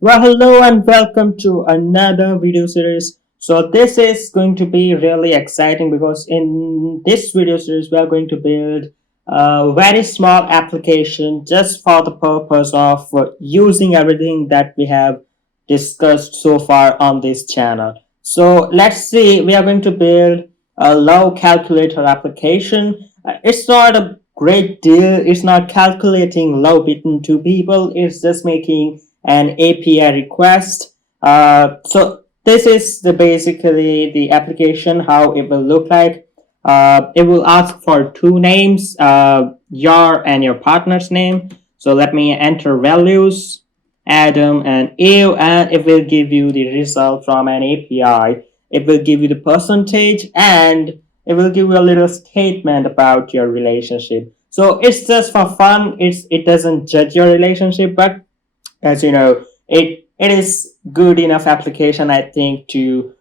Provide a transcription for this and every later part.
Well, hello and welcome to another video series. So this is going to be really exciting because in this video series we are going to build a very small application just for the purpose of using everything that we have discussed so far on this channel. So let's see, we are going to build a low calculator application. It's not a great deal. It's not calculating low between two people. It's just making an API request. So this is basically the application, how it will look like. It will ask for two names, your and your partner's name. So let me enter values, Adam and Eve, and it will give you the result from an API. It will give you the percentage and it will give you a little statement about your relationship. So it's just for fun. It doesn't judge your relationship, but as you know, it is good enough application, I think, to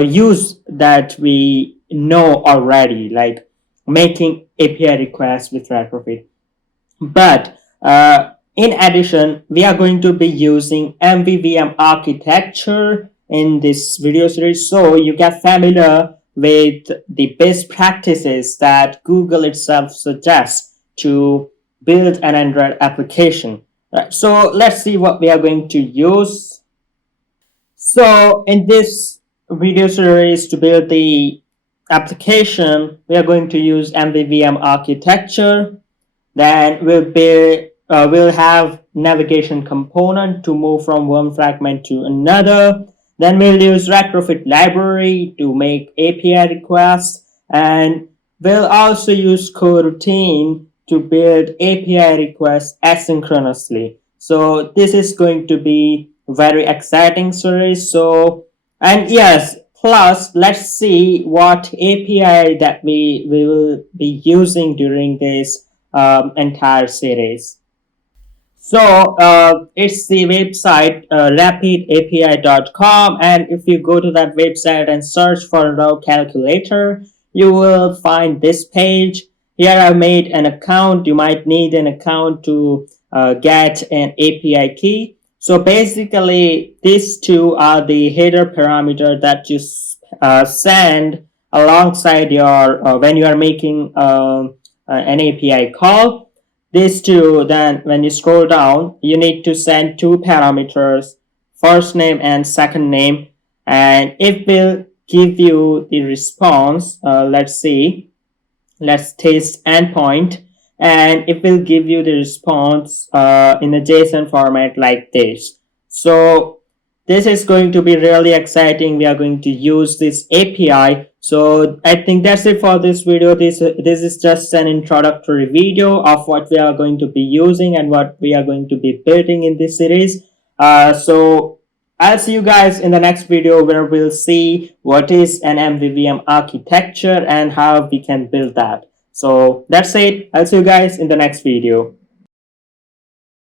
use that we know already, like making API requests with retrofit. But in addition, we are going to be using MVVM architecture in this video series, so you get familiar with the best practices that Google itself suggests to build an Android application. Right, so let's see what we are going to use. So in this video series to build the application, we are going to use MVVM architecture. Then we'll have navigation component to move from one fragment to another. Then we'll use retrofit library to make API requests, and we'll also use coroutine to build API requests asynchronously. So this is going to be very exciting series. So, and yes, plus let's see what API that we will be using during this entire series. So it's the website rapidapi.com, and if you go to that website and search for row calculator, you will find this page. Here I made an account. You might need an account to get an API key. So basically, these two are the header parameter that you send alongside your when you are making an API call. These two, then when you scroll down, you need to send two parameters, first name and second name, and it will give you the response. Let's see, let's test endpoint, and it will give you the response in a JSON format like this. So this is going to be really exciting. We are going to use this API. So I think that's it for this video. This is just an introductory video of what we are going to be using and what we are going to be building in this series. So I'll see you guys in the next video where we'll see what is an MVVM architecture and how we can build that. So that's it. I'll see you guys in the next video.